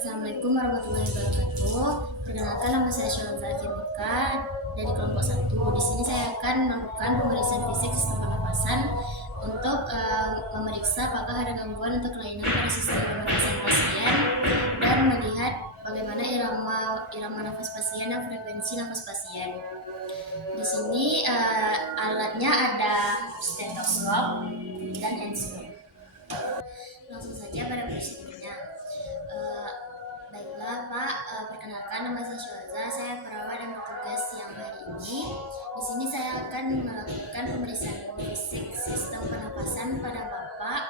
Assalamualaikum warahmatullahi wabarakatuh. Perkenalkan, nama saya Syulza Kimika dari kelompok 1. Di sini saya akan melakukan pemeriksaan fisik sistem pernapasan untuk memeriksa apakah ada gangguan atau kelainan pada sistem pernapasan pasien dan melihat bagaimana irama nafas pasien dan frekuensi nafas pasien. Di sini alatnya ada stetoskop dan endoscop. Langsung saja pada prosedurnya. Baiklah Pak, perkenalkan, nama saya Syulza, saya perawat dan petugas siang hari ini. Di sini saya akan melakukan pemeriksaan fisik sistem pernapasan pada Bapak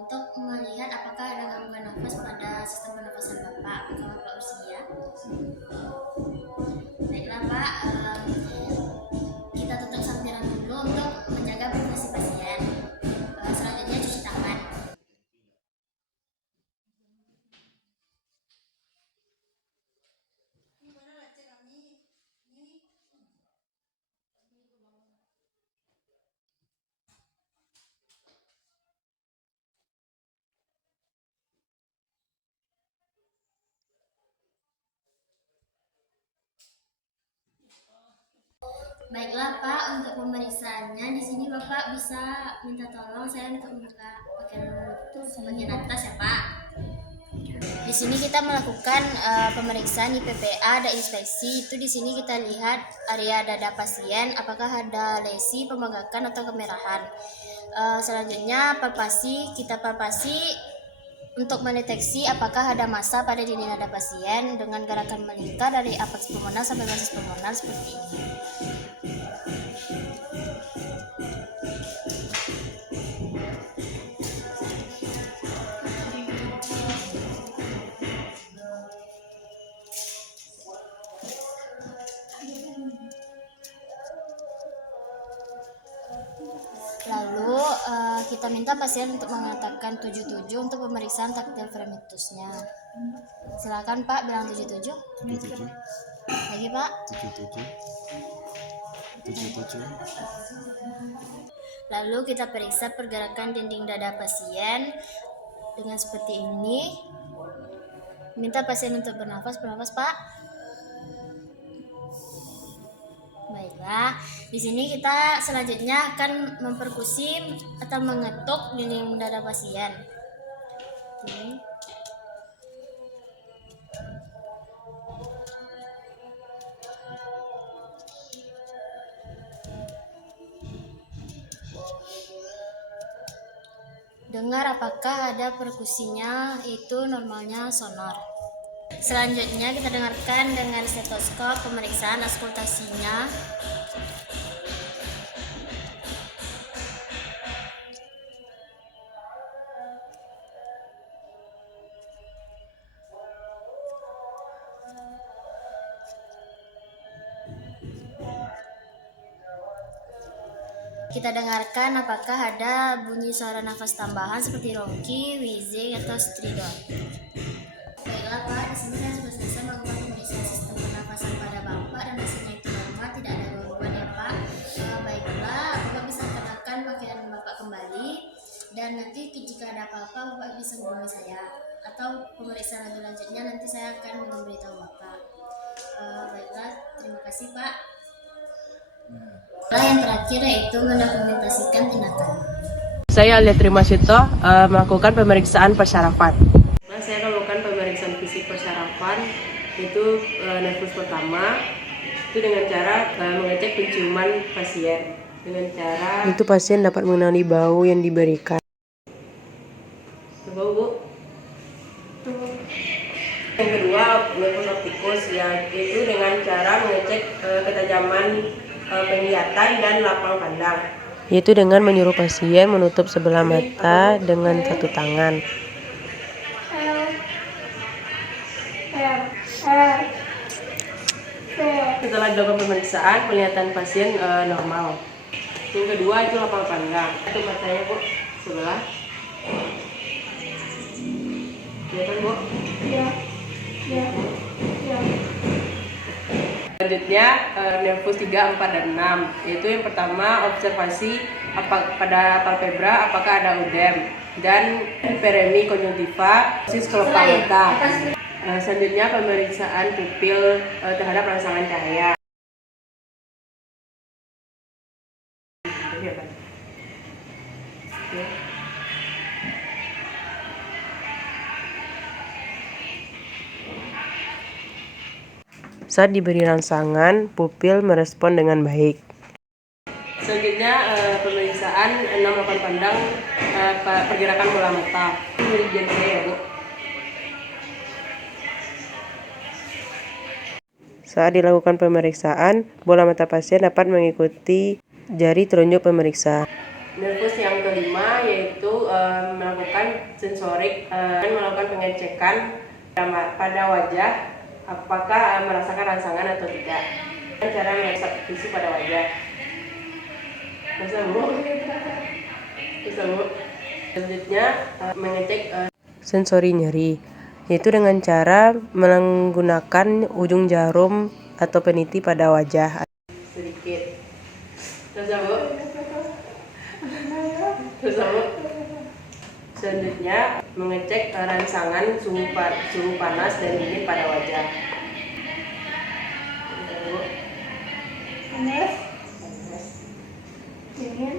untuk melihat apakah ada gangguan nafas pada sistem pernapasan Bapak. Apakah Bapak bersedia? Baiklah Pak, kita tutup sampiran dulu untuk menjaga privasi pasien. Selanjutnya cuci tangan. Baiklah Pak, untuk pemeriksaannya di sini Bapak bisa minta tolong saya untuk membuka bagian atas ya Pak. Di sini kita melakukan pemeriksaan IPPA, ada inspeksi. Itu di sini kita lihat area dada pasien, apakah ada lesi, pembengkakan atau kemerahan. Selanjutnya kita palpasi untuk mendeteksi apakah ada massa pada dinding dada pasien dengan gerakan melingkar dari apeks pulmonar sampai basis pulmonar seperti ini. Lalu kita minta pasien untuk mengatakan 77 untuk pemeriksaan taktil fremitusnya. Silakan Pak, bilang 77. 77. Lagi Pak. 77. Lalu kita periksa pergerakan dinding dada pasien dengan seperti ini. Minta pasien untuk bernafas Pak. Baiklah, di sini kita selanjutnya akan memperkusi atau mengetuk dinding dada pasien. Oke. Dengar apakah ada perkusinya, itu normalnya sonor. Selanjutnya kita dengarkan dengan stetoskop pemeriksaan auskultasinya. Kita dengarkan apakah ada bunyi suara nafas tambahan seperti rongki, wheezing, atau stridor. Baiklah Pak, di sini saya sudah selesai melakukan pemeriksaan sistem pernapasan pada Bapak dan hasilnya itu normal, tidak ada gangguan ya Pak. Baiklah, Bapak bisa kenakan pakaian Bapak kembali dan nanti jika ada apa-apa Bapak bisa hubungi saya atau pemeriksaan lanjutnya nanti saya akan memberitahu Bapak. Baiklah, terima kasih Pak. Yang terakhir yaitu mendokumentasikan tindakan. Saya Alia Trimasito melakukan pemeriksaan persyarafan. Saya melakukan pemeriksaan fisik persyarafan itu nervus pertama itu dengan cara mengecek penciuman pasien dengan cara itu pasien dapat mengenali bau yang diberikan. Bau Bu. Yang kedua nervus optikus yaitu dengan cara mengecek ketajaman penglihatan dan lapang pandang, yaitu dengan menyuruh pasien menutup sebelah mata dengan satu tangan. Setelah dilakukan pemeriksaan, penglihatan pasien normal. Yang kedua itu lapang pandang. Itu matanya Bu, sebelah. Kelihatan Bu? Iya. Selanjutnya nervus 3, 4, dan 6, yaitu yang pertama observasi pada palpebra apakah ada udem. dan hiperemi konjungtiva, sis kelopak mata. Selanjutnya pemeriksaan pupil terhadap rangsangan cahaya. Saat diberi rangsangan, pupil merespon dengan baik. Selanjutnya pemeriksaan 6-8 pandang pergerakan bola mata. Meridian ya, Bu. Saat dilakukan pemeriksaan, bola mata pasien dapat mengikuti jari telunjuk pemeriksa. Nervus yang kelima yaitu melakukan sensorik dan melakukan pengecekan pada wajah apakah merasakan rangsangan atau tidak. Cara melihat visi pada wajah. Bisa Bu? Selanjutnya mengecek sensori nyeri, yaitu dengan cara menggunakan ujung jarum atau peniti pada wajah sedikit. Bisa Bu? Selanjutnya mengecek rangsangan suhu panas dan dingin pada wajah. Panas, dingin.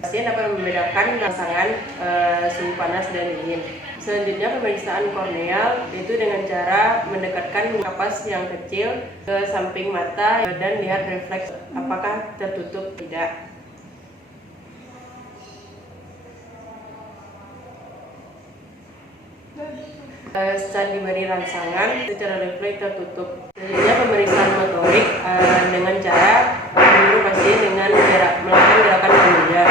Pasien dapat membedakan rangsangan suhu panas dan dingin. Selanjutnya pemeriksaan korneal, yaitu dengan cara mendekatkan kapas yang kecil ke samping mata dan lihat refleks apakah tertutup tidak. Saat diberi rangsangan secara refleks tertutup. Selanjutnya pemeriksaan motorik dengan cara menyuruh pasien dengan melakukan gerakan mengunyah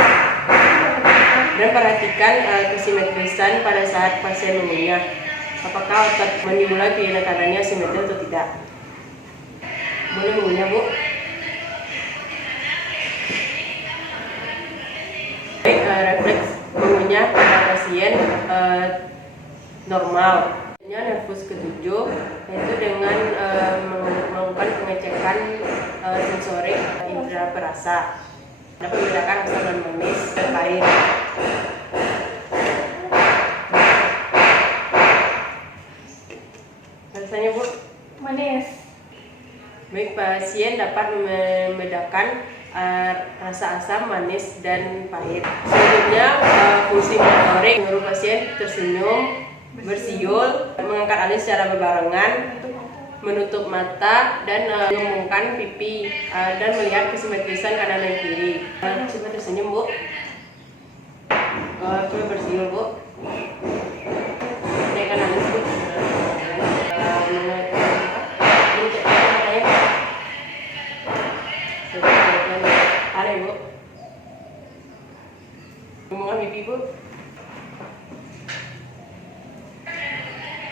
dan perhatikan kesimetrisan pada saat pasien mengunyah. Apakah otot mandibula kiri kanannya simetris atau tidak? Boleh mengunyah, Bu? Refleks mengunyah pada pasien normal. Nervus ketujuh yaitu dengan melakukan pengecekan sensorik indera perasa. Dapat membedakan asam dan manis dan pahit. Rasanya, Bu? Manis. Baik, pasien dapat membedakan rasa asam, manis, dan pahit. Selanjutnya fungsi motorik, menyuruh pasien tersenyum, bersiul, mengangkat alis secara berbarengan, menutup mata, dan mengembungkan pipi dan melihat kesimetrisan kanan dan kiri. Coba tersenyum, Bu. Coba bersiul, Bu. Naikkan alis, Bu. Menutup matanya, Bu. Ada, Bu. Mengembungkan pipi, Bu.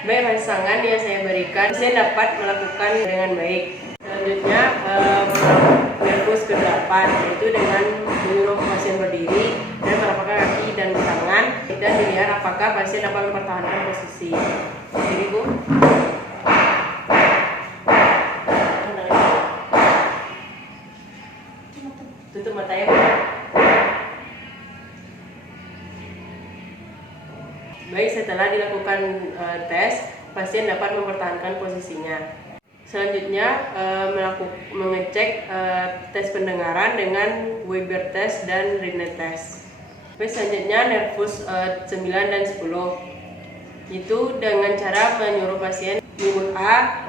Baik, rangsangan yang saya berikan, saya dapat melakukan dengan baik. Selanjutnya, nervus ke-8, yaitu dengan menyuruh pasien berdiri dan merapatkan kaki dan tangan, dan dilihat apakah pasien dapat mempertahankan posisi. Jadi, Bu. Tutup matanya, Bu. Baik, setelah dilakukan tes, pasien dapat mempertahankan posisinya. Selanjutnya, mengecek tes pendengaran dengan Weber test dan Rinne test. Selanjutnya, nervus 9 dan 10. Itu dengan cara menyuruh pasien minum A,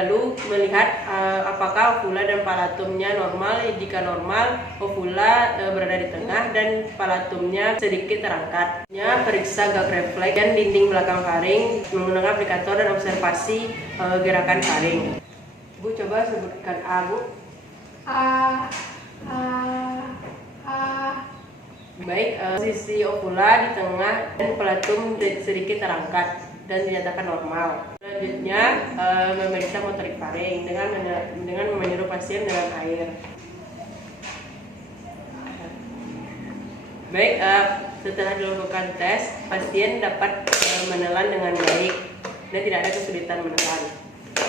lalu melihat apakah ovula dan palatumnya normal. Jika normal, ovula berada di tengah dan palatumnya sedikit terangkat. Periksa gag refleks dan dinding belakang faring menggunakan aplikator dan observasi gerakan faring. Bu, coba sebutkan A, Bu. A. Baik, sisi ovula di tengah dan palatum sedikit terangkat dan dinyatakan normal. Selanjutnya, memeriksa motorik faring dengan menyuruh pasien dengan air. Baik, setelah dilakukan tes, pasien dapat menelan dengan baik dan tidak ada kesulitan menelan.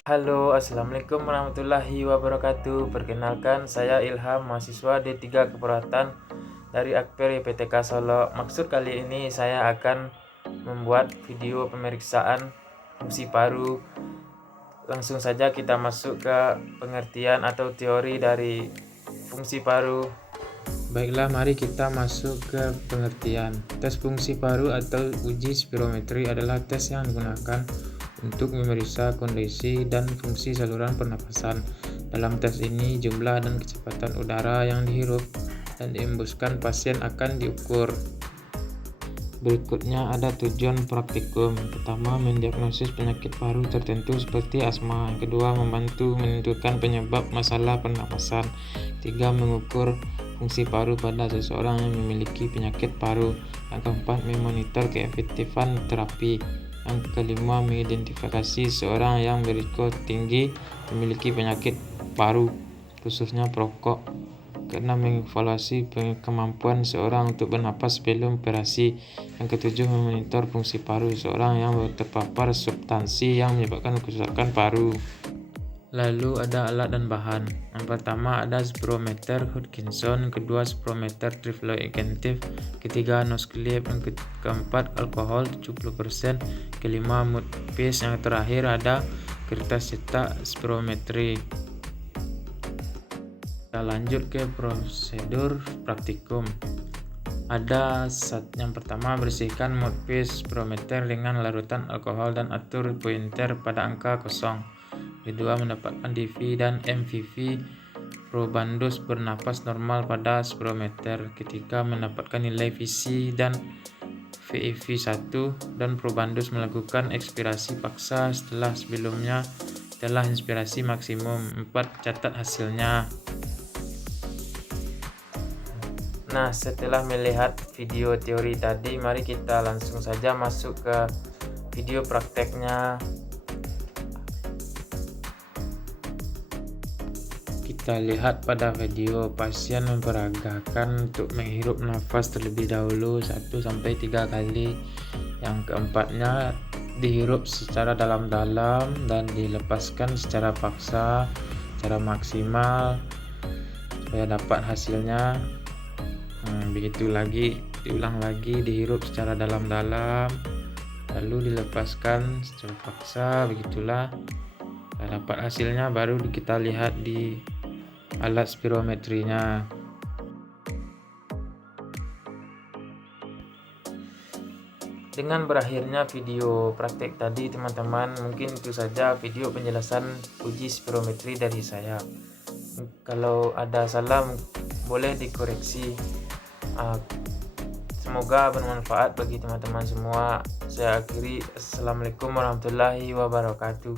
Halo, assalamualaikum warahmatullahi wabarakatuh. Perkenalkan, saya Ilham, mahasiswa D3 Keperawatan dari Akper IPTK Solo. Maksud kali ini saya akan membuat video pemeriksaan fungsi paru. Langsung saja kita masuk ke pengertian atau teori dari fungsi paru. Baiklah, mari kita masuk ke pengertian. Tes fungsi paru atau uji spirometri adalah tes yang digunakan untuk memeriksa kondisi dan fungsi saluran pernapasan. Dalam tes ini, jumlah dan kecepatan udara yang dihirup dan diembuskan pasien akan diukur. Berikutnya ada tujuan praktikum. Pertama, mendiagnosis penyakit paru tertentu seperti asma. Kedua, membantu menentukan penyebab masalah pernapasan. Tiga, mengukur fungsi paru pada seseorang yang memiliki penyakit paru. Yang keempat, memonitor keefektifan terapi. Yang kelima, mengidentifikasi seorang yang berisiko tinggi memiliki penyakit paru, khususnya perokok. Keenam, mengevaluasi kemampuan seorang untuk bernapas sebelum operasi. Yang ketujuh, memonitor fungsi paru seorang yang terpapar substansi yang menyebabkan kerusakan paru. Lalu ada alat dan bahan. Yang pertama ada spirometer Hodgkinson, yang kedua spirometer trifluid injektif, ketiga nose clip, yang keempat alkohol 70%, kelima mud paste, yang terakhir ada kertas cetak spirometri. Kita lanjut ke prosedur praktikum. Yang pertama, bersihkan mud paste spirometer dengan larutan alkohol dan atur pointer pada angka 0. Kedua, mendapatkan DV dan MVV probandus bernapas normal pada spirometer. Ketiga, mendapatkan nilai VC dan VEV1 dan probandus melakukan ekspirasi paksa setelah inspirasi maksimum. 4. Catat hasilnya. Nah, setelah melihat video teori tadi, mari kita langsung saja masuk ke video prakteknya. Kita lihat pada video, pasien memperagakan untuk menghirup nafas terlebih dahulu 1-3 kali. Yang keempatnya, dihirup secara dalam-dalam dan dilepaskan secara paksa, secara maksimal supaya dapat hasilnya. Begitu lagi, diulang lagi, dihirup secara dalam-dalam lalu dilepaskan secara paksa, begitulah. Dapat hasilnya baru kita lihat di alat spirometrinya. Dengan berakhirnya video praktek tadi teman-teman, mungkin itu saja video penjelasan uji spirometri dari saya. Kalau ada salah boleh dikoreksi. Semoga bermanfaat bagi teman-teman semua. Saya akhiri, Assalamualaikum warahmatullahi wabarakatuh.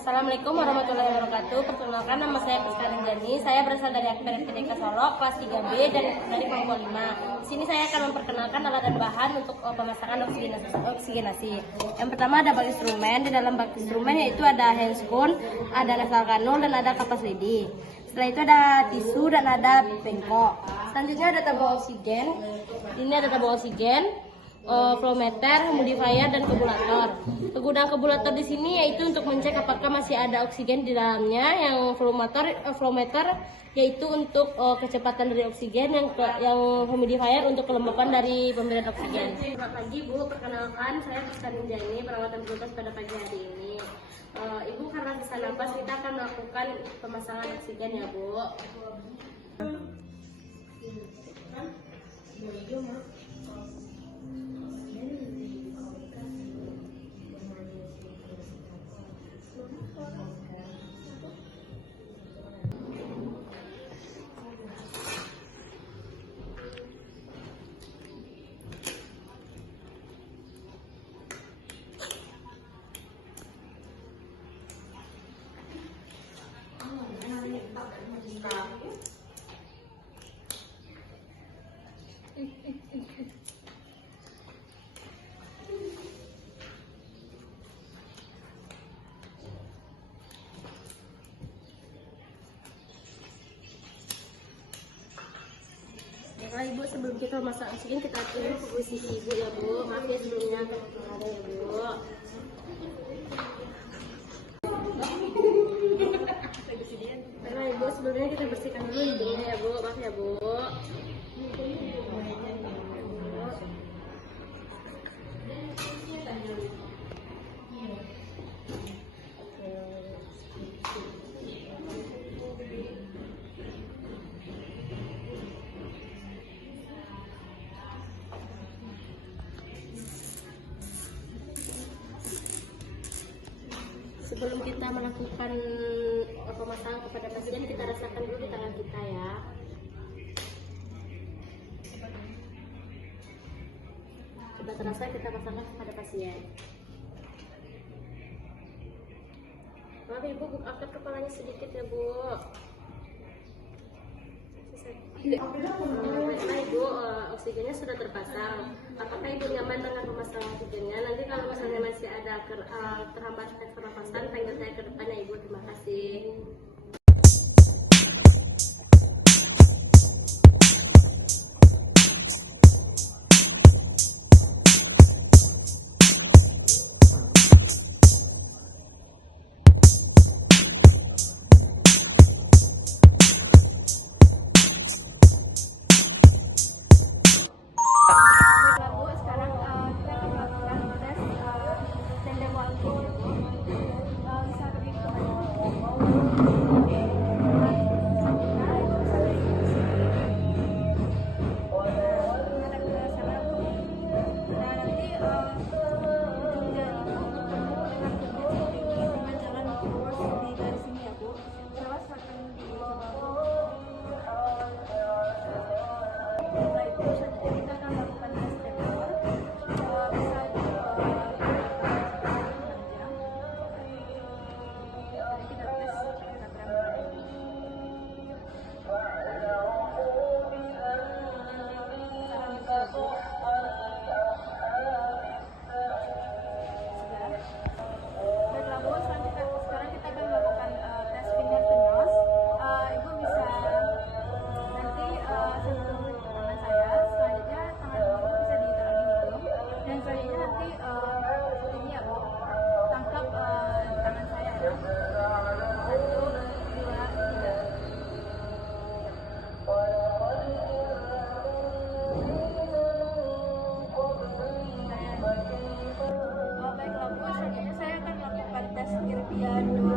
Assalamualaikum warahmatullahi wabarakatuh. Perkenalkan, nama saya Priska Rinjani. Saya berasal dari Akper IPTK Solo, kelas 3B dan dari kelompok 5. Di sini saya akan memperkenalkan alat dan bahan untuk pemasangan oksigenasi. Yang pertama ada bak instrumen. Di dalam bak instrumen yaitu ada handscone, ada nasal kanul dan ada kapas lidi. Setelah itu ada tisu dan ada bengkok. Selanjutnya ada tabung oksigen. Ini ada tabung oksigen, flowmeter, humidifier dan kabulator. Kegunaan kabulator di sini yaitu untuk mencek apakah masih ada oksigen di dalamnya. Yang flowmeter yaitu untuk kecepatan dari oksigen, yang humidifier untuk kelembapan dari pemberian oksigen. Selamat pagi Bu, perkenalkan saya Priska Rinjani, perawatan petugas pada pagi hari ini. Ibu karena sesak napas, kita akan melakukan pemasangan oksigen ya Bu. Baiklah Ibu, sebelum kita masak oksigen kita atur posisi Ibu ya Bu. Maaf ya sebelumnya terpengaruh ya Bu. Baiklah Ibu, sebelumnya kita bersihkan dulu hidungnya ya Bu. Maaf ya Bu. sebelum kita melakukan pemasangan kepada pasien, kita rasakan dulu di tangan kita ya. Coba terasa kita pasangkan kepada pasien. Maaf ibu, angkat kepalanya sedikit ya bu. Nah ibu, oksigennya sudah terpasang. Apakah ibu nyaman dengan pemasangan oksigennya? Nanti kalau misalnya masih ada terhambat pernapasan, panggil saya ke depan ya ibu. Terima kasih. Baiklah Bu, sekarang kita akan melakukan tes tandem walking ya Bu. Bisa berdiri kembali. Baiklah Bu, sekarang kita akan melakukan tes finger toenails. Ibu bisa nanti sentuh tangan saya, selanjutnya tangan ibu bisa ditaruh di hidung, dan selanjutnya nanti ini ya Bu, tangkap tangan saya ya. 1, 2, 3. Baiklah Bu, selanjutnya saya akan melakukan tes Kirpiano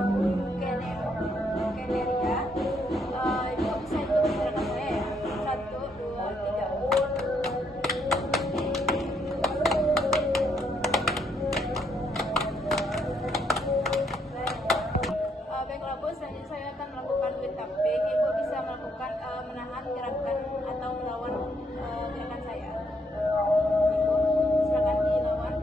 Keneria. Ibu bisa ikuti gerakan saya ya. 1, 2, 3. Baiklah Bu, selanjutnya saya akan melakukan wind tapping. Ibu bisa melakukan menahan gerakan atau melawan gerakan saya. Ibu, silakan dilawan.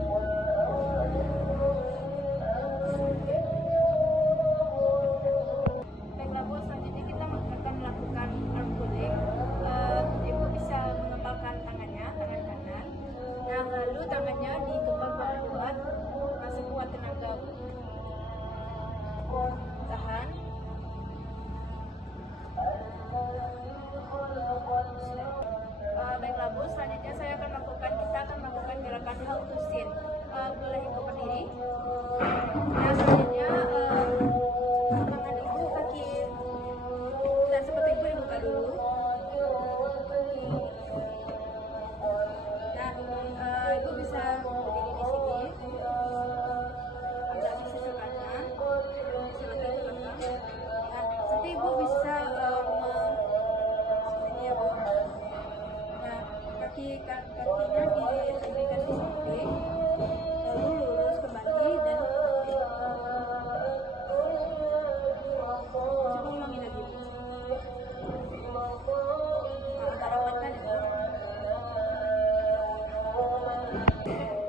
Baiklah Bu, selanjutnya kita akan melakukan arm pulling. Ibu bisa mengepalkan tangannya, tangan kanan. Nah, lalu tangannya dikepal kuat, masih kuat tenaga Bu. Tahan. Baiklah Bu, selanjutnya kita akan melakukan gerakan how to sit. Boleh ibu berdiri. Nah, selanjutnya tangan ibu, kaki dan seperti ibu dibuka dulu. Nah, ibu bisa berdiri di sini. Agak di sisi kanan, sisi lagi ke belakang. Nah, nanti ibu bisa ini ya Bu. Nah, kakinya diberikan di samping, lalu lurus kembali dan coba ulangi lagi. Nah, agak rapatkan ya.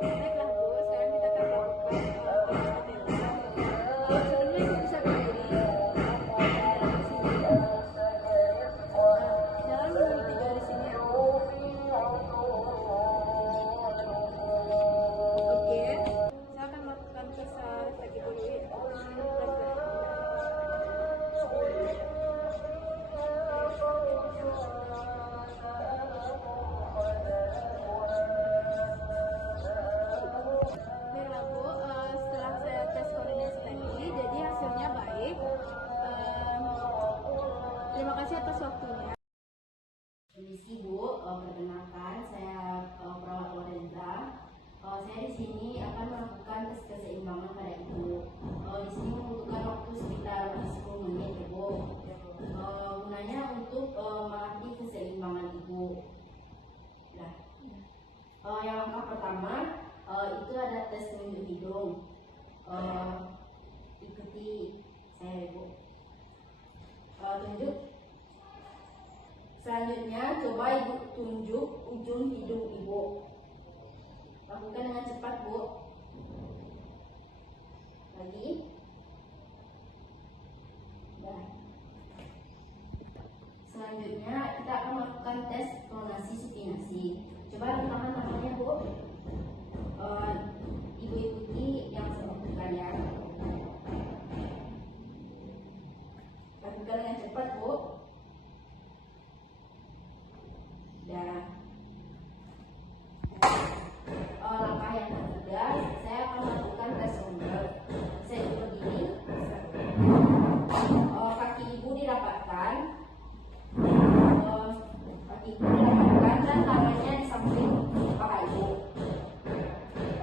Baiklah Bu, sekarang kita akan melakukan sebelumnya ibu bisa berdiri. Jalan menurut garis ini ya Bu. Oke, saya akan melakukan kisah kaki dulu ya. Baiklah Bu, setelah saya tes koordinasi tadi, jadi hasilnya baik. Terima kasih atas waktunya. Permisi Bu, perkenalkan saya perawat Lorenza. Saya di sini akan melakukan tes keseimbangan pada Ibu. Di sini membutuhkan waktu sekitar 10 menit ya Bu. Gunanya untuk melatih keseimbangan Ibu. Nah, yang langkah pertama itu ada tes penunjuk hidung. Ikuti Saya Ibu. Tunjuk. Selanjutnya coba Ibu tunjuk ujung hidung Ibu. Lakukan dengan cepat Bu. Lagi. Nah. Selanjutnya kita akan melakukan tes tonasi supinasi. Coba rentakan tangannya Bu. Ibu ikuti yang saya lakukan ya. Lakukan dengan cepat Bu. Dan langkah yang ketiga, saya akan melakukan tes umur. Saya berdiri, kaki Ibu dirapatkan, dan tangannya di samping paha Ibu.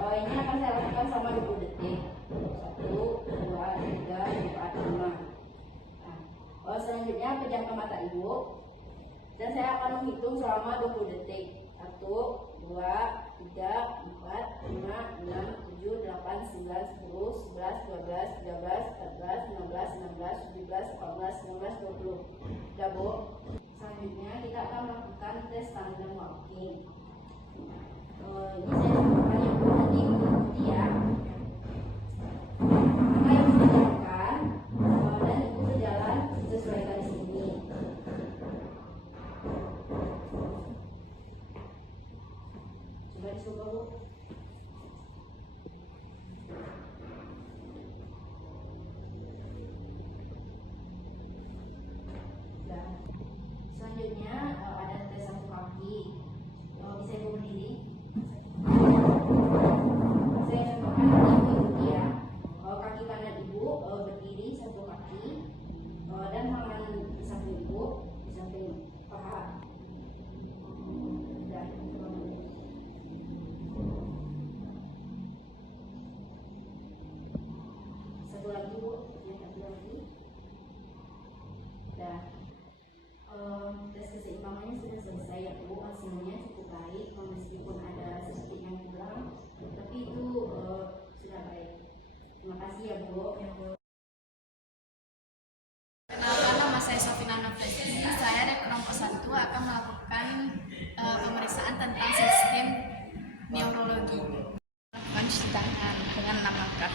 Ini akan saya lakukan selama 20 detik. 1, 2, 3, 4, 5. Selanjutnya pejamkan mata Ibu. Dan saya akan menghitung selama 20 detik. 1, 2, 3, 4, 5, 6, 7, 8, 9, 10, 11, 12, 13, 14, 15, 16, 17, 18, 19, 20. Sudah Bu? Selanjutnya kita akan melakukan tes tandem walking. Ini saya contohkan ya Bu, nanti ikuti ya. Maka yang dikerjakan dan Ibu berjalan sesuai garis ini. Coba dicoba Bu. Nah, selanjutnya ada tes satu kaki. Bisa Ibu berdiri. Saya contohkan nanti Ibu ikuti ya. Kaki kanan Ibu berdiri satu kaki dan tangan di samping Ibu di samping paha. Dan satu lagi Bu, yang satu lagi. Dan tes keseimbangannya sudah selesai ya Bu, hasilnya cukup baik meskipun ada sedikit yang kurang, tapi itu sudah baik. Terima kasih ya Bu. Kenalkan, nama saya Sofina Nafresi. Saya dari kelompok 1 akan melakukan pemeriksaan tentang sistem neurologi. Melakukan cuci tangan dengan 6 langkah.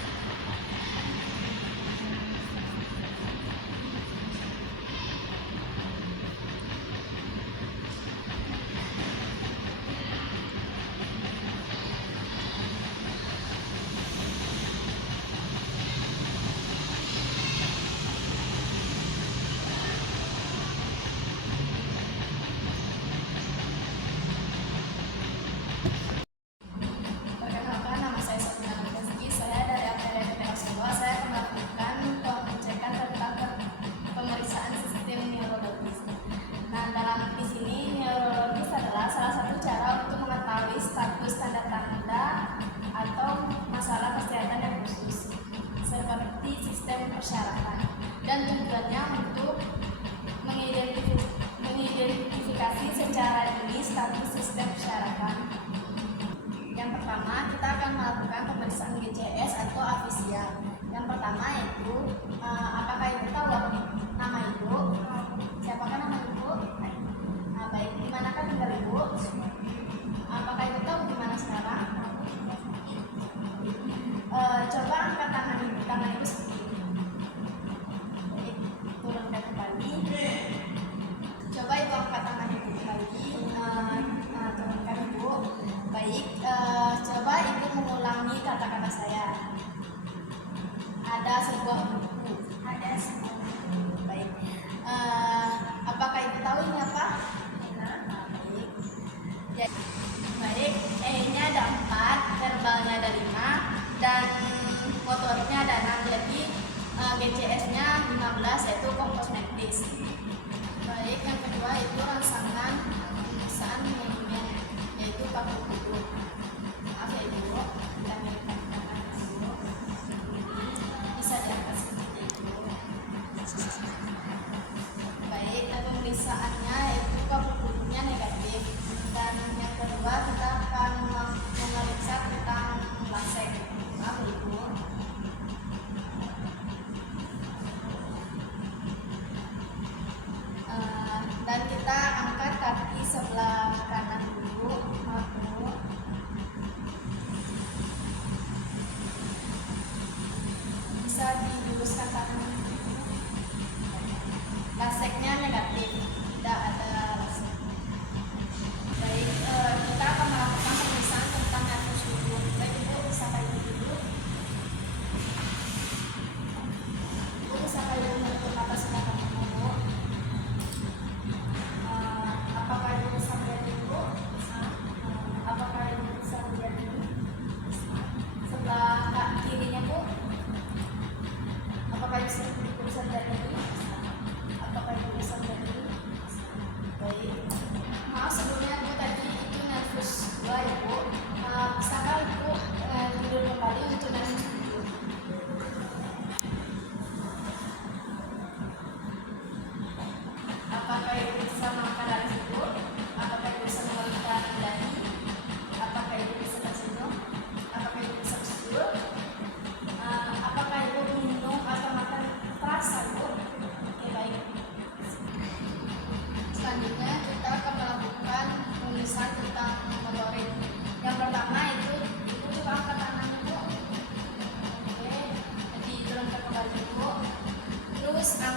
Perkenalkan, nama saya Sofina Nafresi. Saya dari PTK Solo. Saya akan melakukan pengecekan tentang pemeriksaan sistem neurologis. Nah, dalam di sini neurologis adalah salah satu cara untuk mengetahui status tanda-tanda atau masalah kesehatan yang khusus, seperti sistem persyaratan, dan tujuannya untuk mengidentifikasi secara dini status sistem persyaratan. Yang pertama, kita akan melakukan pemeriksaan GCS atau afisia. Yang pertama yaitu, apakah Ibu tahu nama Ibu? Siapakah nama Ibu? Nah, baik, di manakah tinggal Ibu? Apakah Ibu tahu di mana sekarang? Coba angkat tangan Ibu seperti ini. Baik, turunkan kembali. Coba Ibu angkat tangan Ibu kembali. Turunkan Ibu. Baik, coba Ibu mengulangi kata-kata saya. Ada sebuah buku. Ada sebuah buku. Baik. Apakah Ibu tahu ini apa? Baik. Jadi, baik. E-nya ada 4, verbalnya ada 5, dan motoriknya ada 6. Jadi GCS-nya 15, yaitu kompos medis. Baik, yang kedua itu rangsangan pemeriksaan manajemen, yaitu paku buku. Maaf ya Ibu, kita miringkan tangan Ibu. Bisa diangkat seperti itu. Baik, pemeriksaannya itu paku bukunya negatif. Dan yang kedua kita akan memeriksa tentang lasek. Maaf Ibu. terus